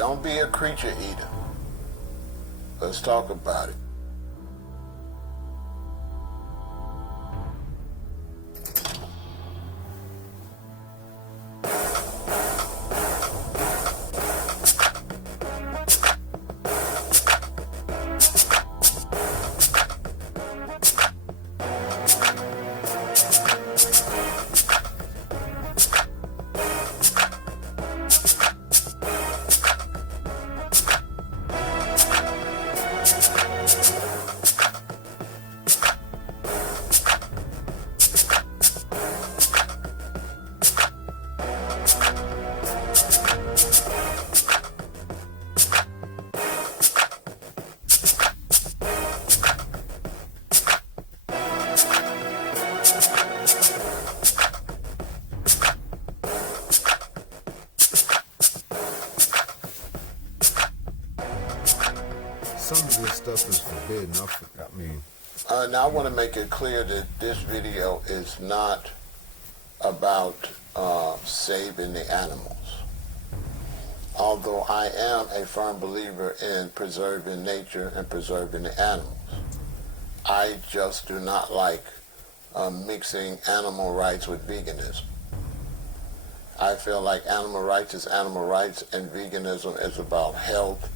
Don't be a creature eater. Let's talk about it. Some of this stuff is forbidden. Now I want to make it clear that this video is not about saving the animals. Although I am a firm believer in preserving nature and preserving the animals, I just do not like mixing animal rights with veganism. I feel like animal rights is animal rights and veganism is about health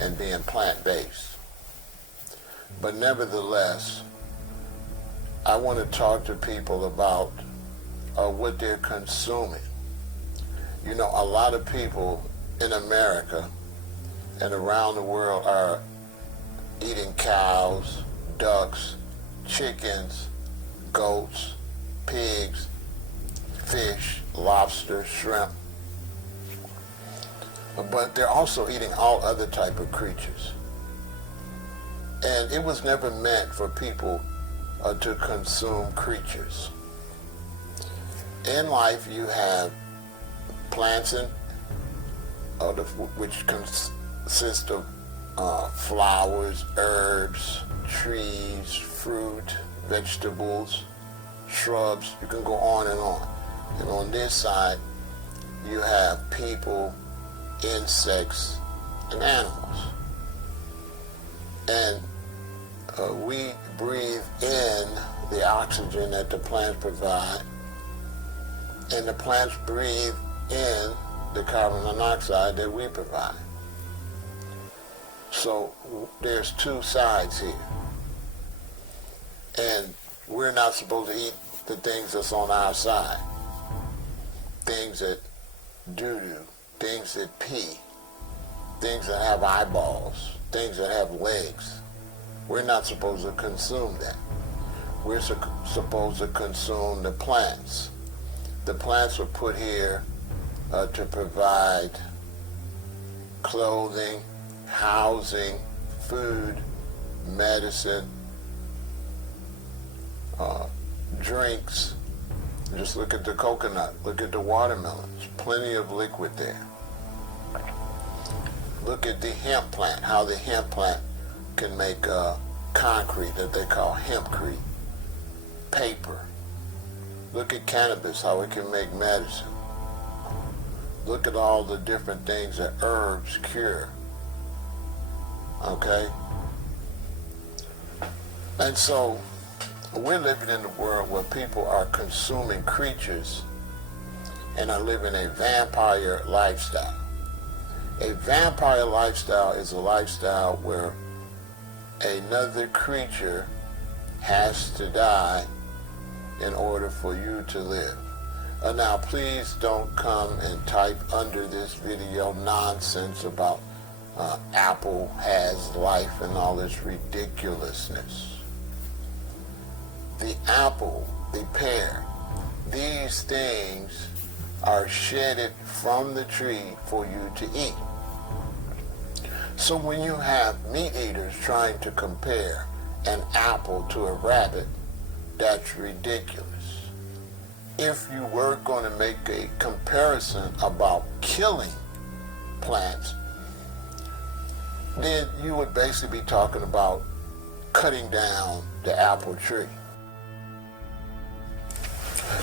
and being plant-based. But nevertheless, I want to talk to people about what they're consuming. You know, a lot of people in America and around the world are eating cows, ducks, chickens, goats, pigs, fish, lobster, shrimp. But they're also eating all other type of creatures. And it was never meant for people to consume creatures. In life, you have plants which consist of flowers, herbs, trees, fruit, vegetables, shrubs. You can go on and on. And on this side, you have people, insects, and animals. And we breathe in the oxygen that the plants provide, and the plants breathe in the carbon monoxide that we provide. So there's two sides here. And we're not supposed to eat the things that's on our side. Things that doo-doo, things that pee, things that have eyeballs, things that have legs. We're not supposed to consume that. We're supposed to consume the plants. The plants were put here to provide clothing, housing, food, medicine, drinks. Just look at the coconut, look at the watermelon. There's plenty of liquid there. Look at the hemp plant, how the hemp plant can make concrete that they call hempcrete, paper. Look at cannabis, how it can make medicine. Look at all the different things that herbs cure. Okay? And so, we're living in a world where people are consuming creatures and are living a vampire lifestyle. A vampire lifestyle is a lifestyle where another creature has to die in order for you to live. Now, please don't come and type under this video nonsense about Apple has life and all this ridiculousness. The apple, the pear, these things are shedded from the tree for you to eat. So when you have meat eaters trying to compare an apple to a rabbit, that's ridiculous. If you were going to make a comparison about killing plants, then you would basically be talking about cutting down the apple tree.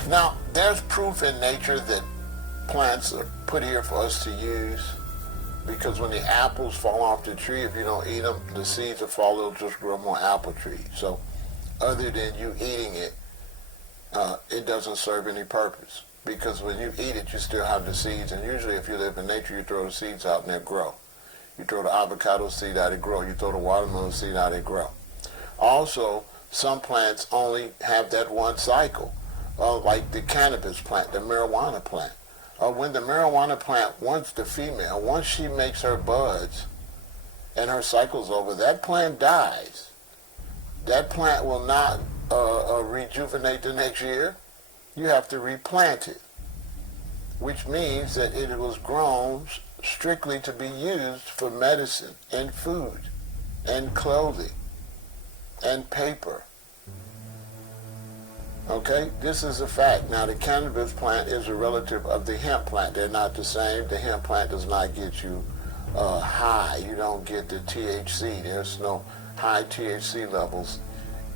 Now, there's proof in nature that plants are put here for us to use. because when the apples fall off the tree, if you don't eat them, the seeds will fall, it'll just grow more apple trees. So other than you eating it, it doesn't serve any purpose. Because when you eat it, you still have the seeds, and usually if you live in nature, you throw the seeds out and they grow. You throw the avocado seed out, it grow. You throw the watermelon seed out, it grow. Also, some plants only have that one cycle, like the cannabis plant, the marijuana plant. When the marijuana plant, once she makes her buds and her cycle's over, that plant dies. That plant will not rejuvenate the next year. You have to replant it, which means that it was grown strictly to be used for medicine and food and clothing and paper. Okay, this is a fact. Now, the cannabis plant is a relative of the hemp plant. They're not the same. The hemp plant does not get you high. You don't get the THC. There's no high THC levels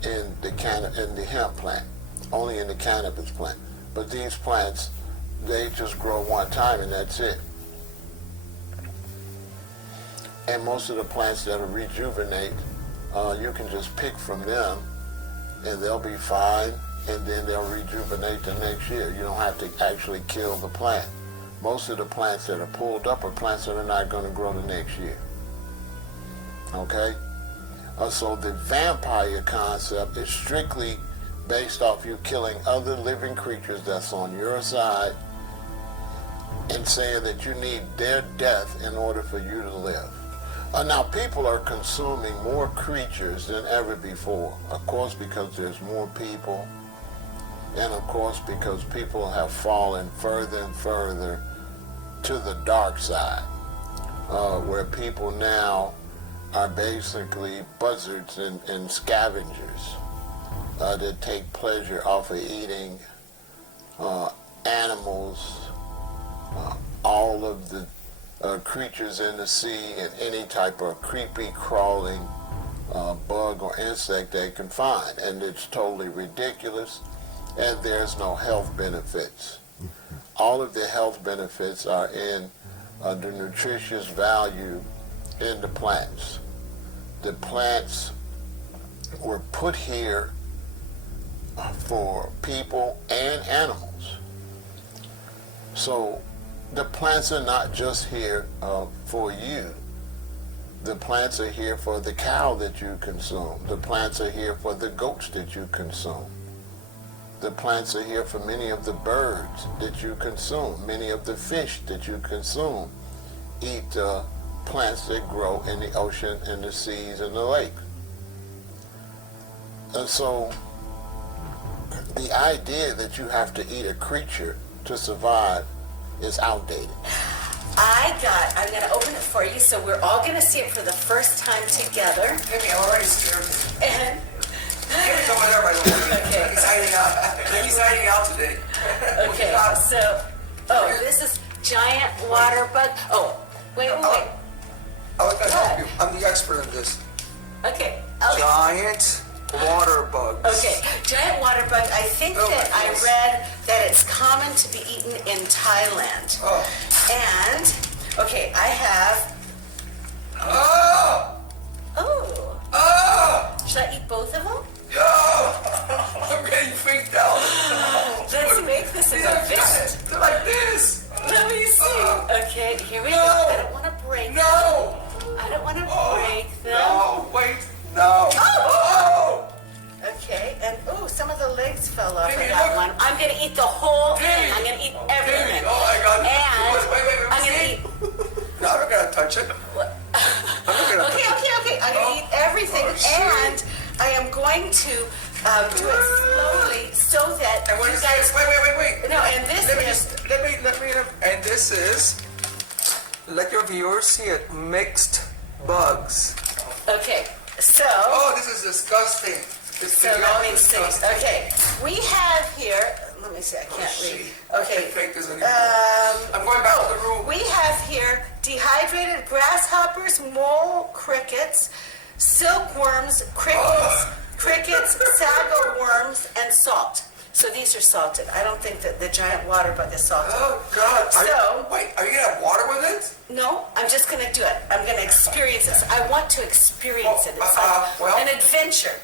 in the hemp plant, only in the cannabis plant. But these plants, they just grow one time and that's it. And most of the plants that'll rejuvenate, you can just pick from them and they'll be fine, and then they'll rejuvenate the next year. You don't have to actually kill the plant. Most of the plants that are pulled up are plants that are not going to grow the next year. Okay? So the vampire concept is strictly based off you killing other living creatures that's on your side and saying that you need their death in order for you to live. Now, people are consuming more creatures than ever before. Of course, because there's more people, and of course, because people have fallen further and further to the dark side, where people now are basically buzzards and scavengers that take pleasure off of eating animals, all of the creatures in the sea, and any type of creepy crawling bug or insect they can find. And it's totally ridiculous, and there's no health benefits. All of the health benefits are in the nutritious value in the plants. The plants were put here for people and animals. So the plants are not just here for you. The plants are here for the cow that you consume. The plants are here for the goats that you consume. The plants are here for many of the birds that you consume. Many of the fish that you consume eat plants that grow in the ocean and the seas and the lake. And so the idea that you have to eat a creature to survive is outdated. I'm going to open it for you, so we're all going to see it for the first time together. Give me, I'm already scared. And Give me someone there, by the way. Okay. He's hiding out today. okay, so this is giant water bug. Oh, wait. I was going to help you. I'm the expert in this. Okay. Giant water bugs. Okay, giant water bug. I think that I read that it's common to be eaten in Thailand. Oh. And okay, I have. Oh! Oh. Should I eat both of them? No! I'm getting freaked out. Let's make this into a fist. They're like this. Let me see. Okay, here we go. I don't want to break them. No! I don't want to break them. No, wait. No. Oh! Okay, and some of the legs fell off of Baby, that look. one. I'm going to eat the whole thing. Baby. I'm going to eat everything. Oh my God. And Wait, I'm going to eat... No, I'm not gonna touch it. I'm not gonna touch it. Okay. I'm going to eat everything. And I am going to do it slowly so that And what you is guys... this? Wait. No, and this Let me, and this is, let your viewers see it, mixed bugs. Okay, so... Oh, this is disgusting. It's So let me see. Okay, we have here. Let me see. I can't read. Okay. I can't take this anymore. I'm going back to the room. We have here dehydrated grasshoppers, mole crickets, silkworms, crickets, sago worms, and salt. So these are salted. I don't think that the giant water bug is salted. Oh God! So Wait, are you gonna have water with it? No, I'm just going to do it. I'm going to experience this. I want to experience it. It's like an adventure.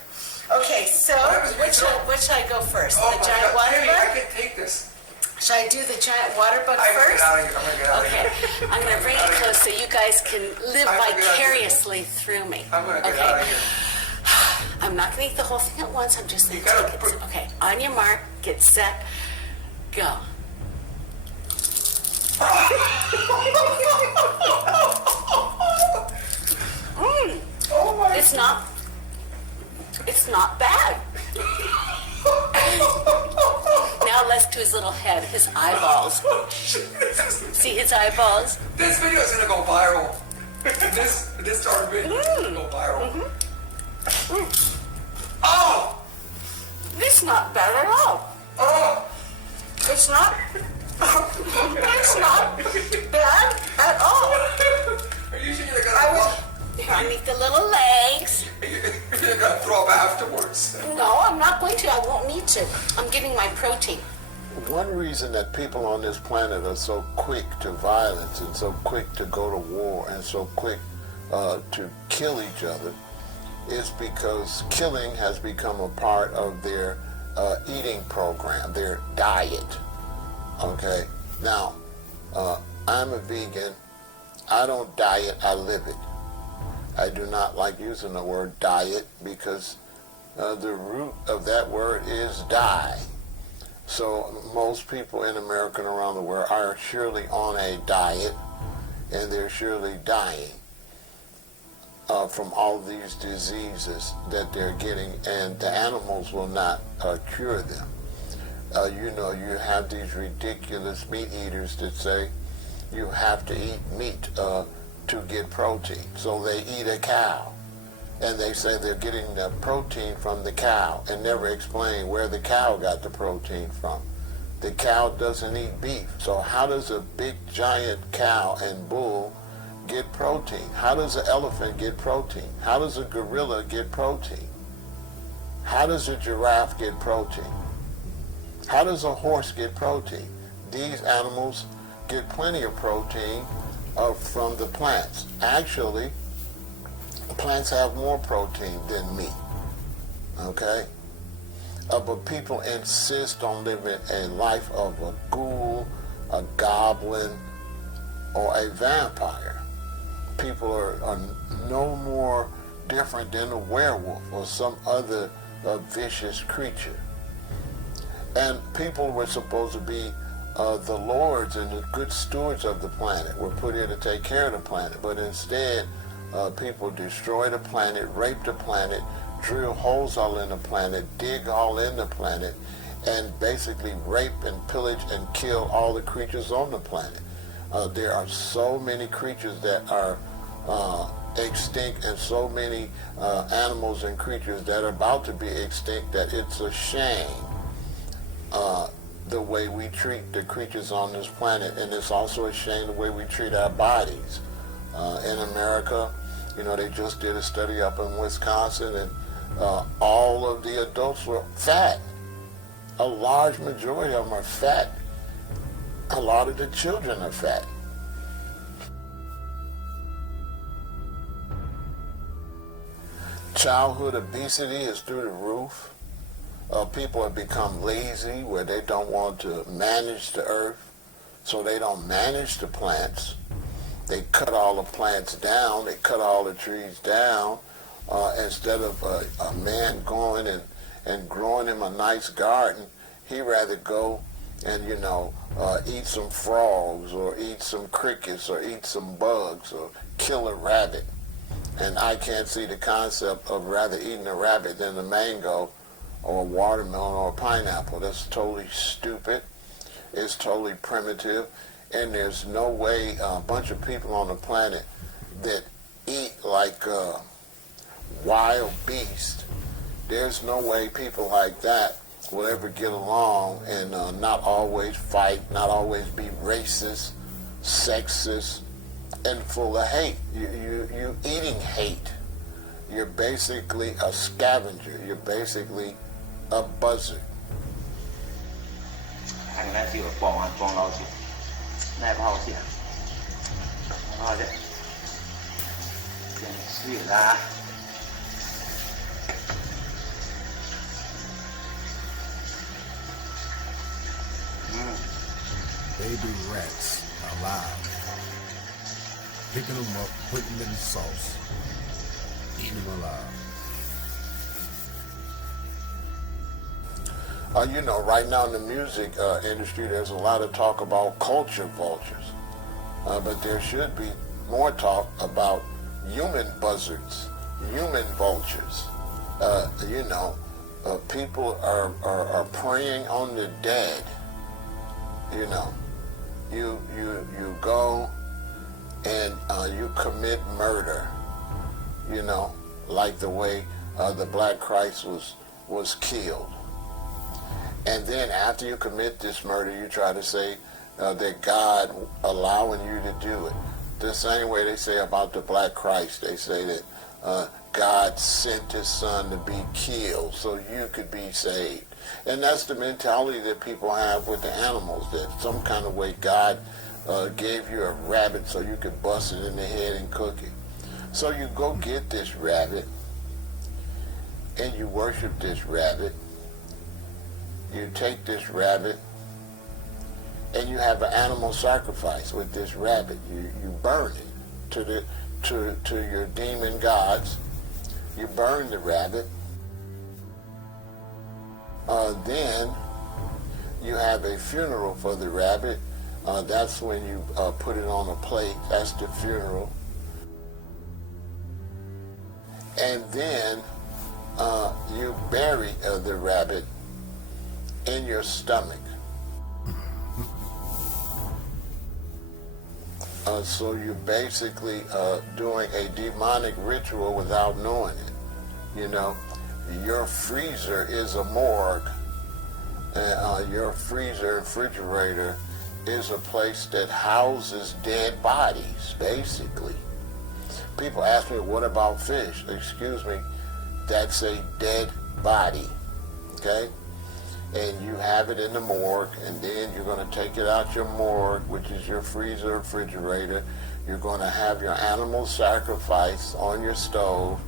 Okay, so which should I go first? Oh The my giant God, water Tammy, I bug? can't take this. Should I do the giant water bug I'm gonna first? get out of here. I'm gonna get out of Okay, here. I'm going to bring it close so you guys can live I'm gonna get out of here. vicariously through me. I'm gonna get out of here. I'm not going to eat the whole thing at once. I'm just going You to gotta take it. put- Okay, on your mark, get set, go. Oh my It's not bad. Now let's do his little head, his eyeballs. See his eyeballs? This video is gonna go viral. This short video is gonna go viral. Oh! It's not bad at all. Oh! It's not. It's not bad at all. Are you sure you're I gonna was. Here, I need the little legs. you're gonna throw up afterwards? No, I'm not going to. I won't need to. I'm getting my protein. One reason that people on this planet are so quick to violence and so quick to go to war and so quick to kill each other is because killing has become a part of their eating program, their diet. Okay? Now, I'm a vegan. I don't diet, I live it. I do not like using the word diet because the root of that word is die. So most people in America and around the world are surely on a diet, and they're surely dying from all these diseases that they're getting, and the animals will not cure them. You know, you have these ridiculous meat eaters that say you have to eat meat to get protein. So they eat a cow, and they say they're getting the protein from the cow and never explain where the cow got the protein from. The cow doesn't eat beef. So how does a big giant cow and bull get protein? How does an elephant get protein? How does a gorilla get protein? How does a giraffe get protein? How does a horse get protein? These animals get plenty of protein from the plants. Actually, plants have more protein than meat. Okay? But people insist on living a life of a ghoul, a goblin, or a vampire. People are no more different than a werewolf or some other vicious creature. And people were supposed to be the lords and the good stewards of the planet. Were put here to take care of the planet. But instead, people destroy the planet, rape the planet, drill holes all in the planet, dig all in the planet, and basically rape and pillage and kill all the creatures on the planet. There are so many creatures that are extinct, and so many animals and creatures that are about to be extinct, that it's a shame the way we treat the creatures on this planet. And it's also a shame the way we treat our bodies. In America, you know, they just did a study up in Wisconsin, and all of the adults were fat. A large majority of them are fat. A lot of the children are fat. Childhood obesity is through the roof. People have become lazy where they don't want to manage the earth, so they don't manage the plants. They cut all the plants down. They cut all the trees down. Instead of a man going and growing him a nice garden, he'd rather go and, you know, eat some frogs or eat some crickets or eat some bugs or kill a rabbit. And I can't see the concept of rather eating a rabbit than a mango or a watermelon or a pineapple. That's totally stupid. It's totally primitive. And there's no way a bunch of people on the planet that eat like wild beasts, there's no way people like that will ever get along and not always fight, not always be racist, sexist, and full of hate. You eating hate. You're basically a scavenger. You're basically a buzzard. อันนั้นที่ว่าปองอันปองเราสิได้เผาเสียเผา好的，真碎啦。Baby rats alive. Picking them up, putting them in sauce, eating them alive. You know, right now in the music industry, there's a lot of talk about culture vultures. But there should be more talk about human buzzards, human vultures. You know, people are preying on the dead. You know, you go and you commit murder. You know, like the way the Black Christ was killed. And then after you commit this murder, you try to say that God allowing you to do it. The same way they say about the Black Christ. They say that God sent his son to be killed so you could be saved. And that's the mentality that people have with the animals, that some kind of way God gave you a rabbit so you could bust it in the head and cook it. So you go get this rabbit and you worship this rabbit. You take this rabbit and you have an animal sacrifice with this rabbit. You burn it to your demon gods. You burn the rabbit. Then you have a funeral for the rabbit. That's when you put it on a plate. That's the funeral. And then you bury the rabbit in your stomach. So you're basically doing a demonic ritual without knowing it. You know, your freezer is a morgue. Your freezer, refrigerator, is a place that houses dead bodies, basically. People ask me, what about fish? Excuse me, that's a dead body, okay? And you have it in the morgue, and then you're going to take it out your morgue, which is your freezer, refrigerator. You're going to have your animal sacrifice on your stove.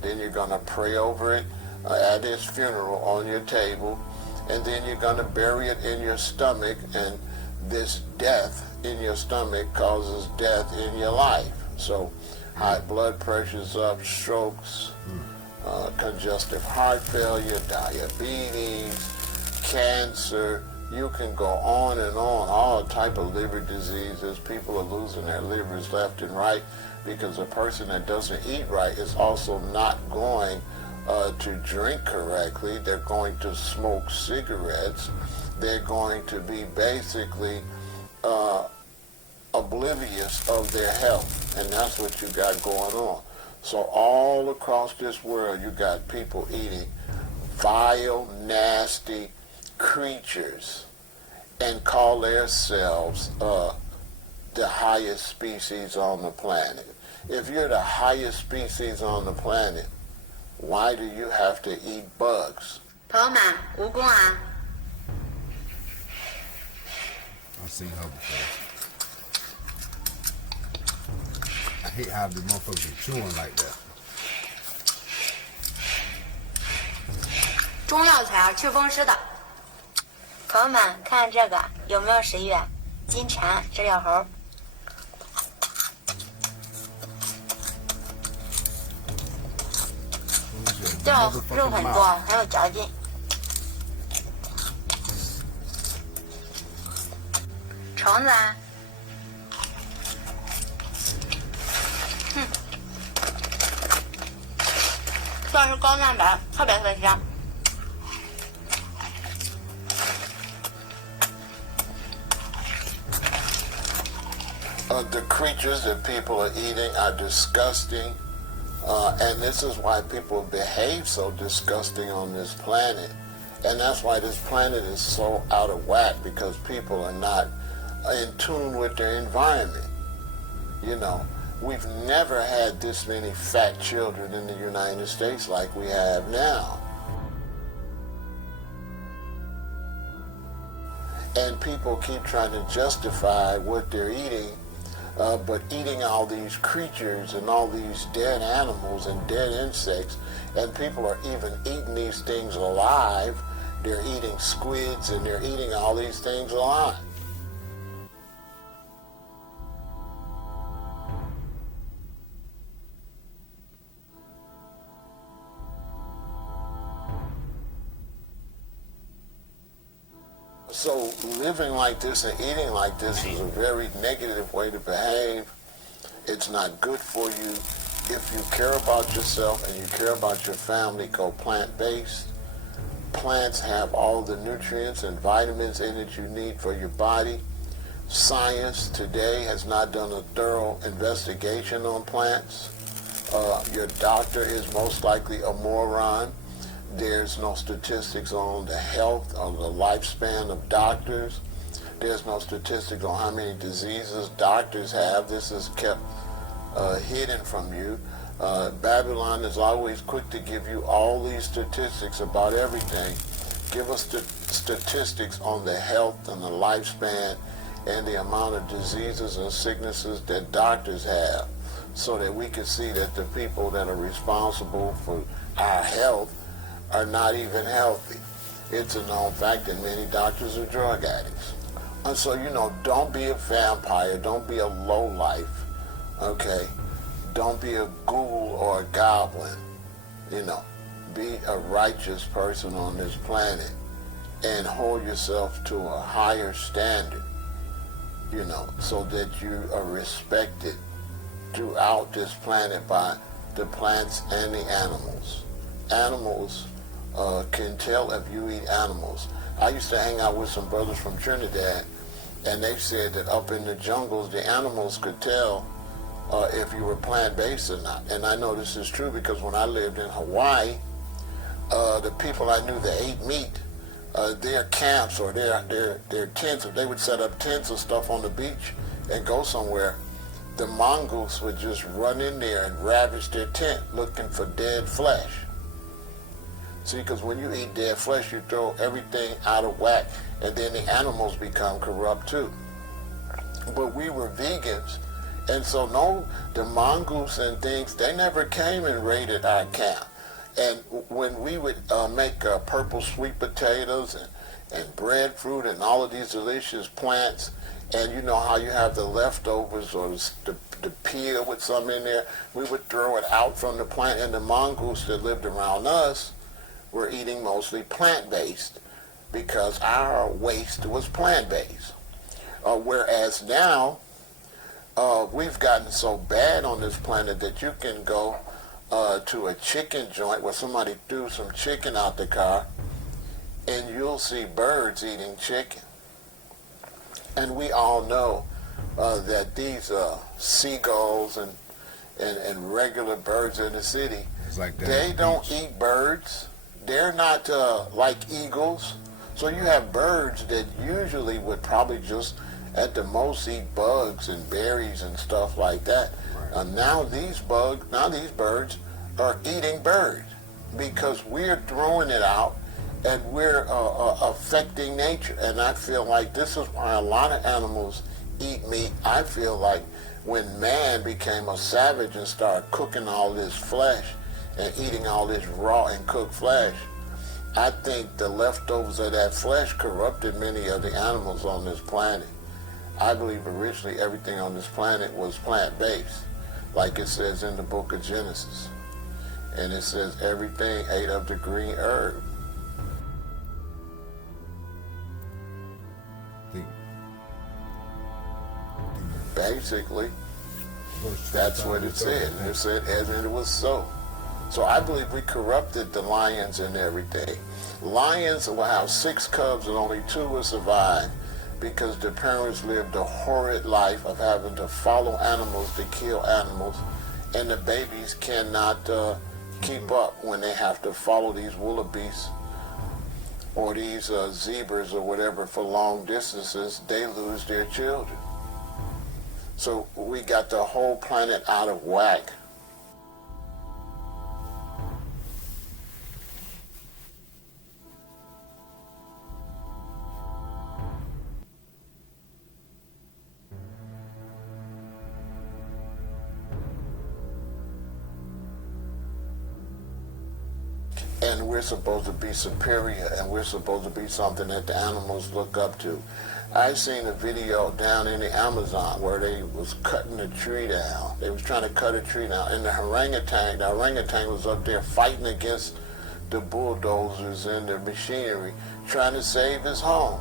Then you're going to pray over it at its funeral on your table. And then you're going to bury it in your stomach, and this death in your stomach causes death in your life. So high blood pressure's up, strokes, congestive heart failure, diabetes, cancer, you can go on and on, all type of liver diseases. People are losing their livers left and right because a person that doesn't eat right is also not going to drink correctly. They're going to smoke cigarettes. They're going to be basically oblivious of their health, and that's what you got going on. So all across this world, you got people eating vile, nasty creatures and call themselves the highest species on the planet. If you're the highest species on the planet, why do you have to eat bugs? 朋友们，蜈蚣啊， I've seen her before. I hate how the motherfuckers are chewing like that. 中药材祛风湿的。朋友们，看这个有没有食欲？金蝉、知了猴。这种肉很多，很有嚼劲。虫子啊，算是高蛋白，特别香。 The creatures that people are eating are disgusting, and this is why people behave so disgusting on this planet. And that's why this planet is so out of whack, because people are not in tune with their environment. You know, we've never had this many fat children in the United States like we have now. And people keep trying to justify what they're eating but eating all these creatures and all these dead animals and dead insects, and people are even eating these things alive. They're eating squids and they're eating all these things alive. So living like this and eating like this is a very negative way to behave. It's not good for you. If you care about yourself and you care about your family, go plant-based. Plants have all the nutrients and vitamins in it you need for your body. Science today has not done a thorough investigation on plants. Your doctor is most likely a moron. There's no statistics on the health or the lifespan of doctors. There's no statistics on how many diseases doctors have. This is kept hidden from you. Babylon is always quick to give you all these statistics about everything. Give us the statistics on the health and the lifespan and the amount of diseases and sicknesses that doctors have, so that we can see that the people that are responsible for our health are not even healthy. It's a known fact that many doctors are drug addicts. And so, don't be a vampire. Don't be a lowlife, okay? Don't be a ghoul or a goblin. Be a righteous person on this planet and hold yourself to a higher standard, so that you are respected throughout this planet by the plants and the animals. Animals can tell if you eat animals. I used to hang out with some brothers from Trinidad, and they said that up in the jungles, the animals could tell if you were plant-based or not. And I know this is true because when I lived in Hawaii, the people I knew that ate meat, their camps or their tents, if they would set up tents or stuff on the beach and go somewhere, the mongoose would just run in there and ravage their tent looking for dead flesh. See, because when you eat dead flesh, you throw everything out of whack, and then the animals become corrupt too. But we were vegans, and so the mongoose and things, they never came and raided our camp. And when we would make purple sweet potatoes and breadfruit and all of these delicious plants, and you know how you have the leftovers or the peel with some in there, we would throw it out from the plant, and the mongoose that lived around us were eating mostly plant-based because our waste was plant-based. Whereas now, we've gotten so bad on this planet that you can go to a chicken joint where somebody threw some chicken out the car, and you'll see birds eating chicken. And we all know that these seagulls and regular birds in the city, they don't eat birds. They're not like eagles. So you have birds that usually would probably just at the most eat bugs and berries and stuff like that. Now these birds are eating birds because we're throwing it out and we're affecting nature. And I feel like this is why a lot of animals eat meat. I feel like when man became a savage and started cooking all this flesh and eating all this raw and cooked flesh, I think the leftovers of that flesh corrupted many of the animals on this planet. I believe originally everything on this planet was plant-based, like it says in the book of Genesis. And it says everything ate of the green herb. Basically, that's what it said. And it said, and it was so. So I believe we corrupted the lions and everything. Lions will have 6 cubs and only 2 will survive because the parents lived a horrid life of having to follow animals to kill animals, and the babies cannot keep up when they have to follow these wildebeests or these zebras or whatever for long distances. They lose their children. So we got the whole planet out of whack. and we're supposed to be superior, and we're supposed to be something that the animals look up to. I seen a video down in the Amazon where they was cutting a tree down. They was trying to cut a tree down, and the orangutan was up there fighting against the bulldozers and the machinery, trying to save his home.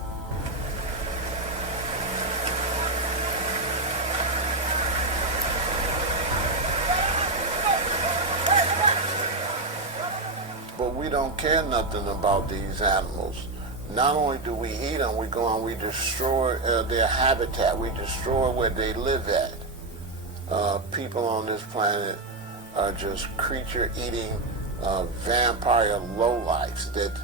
But we don't care nothing about these animals. Not only do we eat them, we go and we destroy their habitat. We destroy where they live at. People on this planet are just creature-eating vampire lowlifes that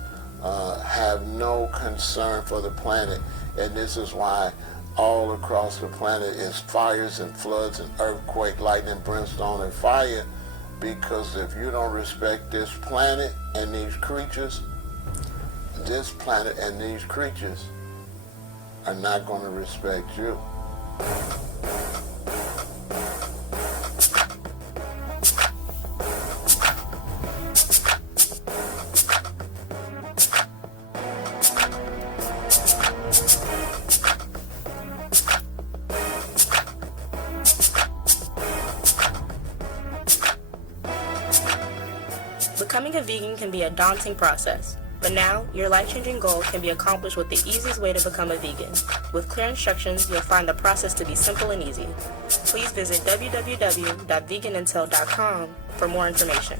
have no concern for the planet. And this is why all across the planet is fires and floods and earthquake, lightning, brimstone, and fire. Because if you don't respect this planet and these creatures, this planet and these creatures are not going to respect you. Becoming a vegan can be a daunting process, but now your life-changing goal can be accomplished with the easiest way to become a vegan. With clear instructions, you'll find the process to be simple and easy. Please visit www.veganintel.com for more information.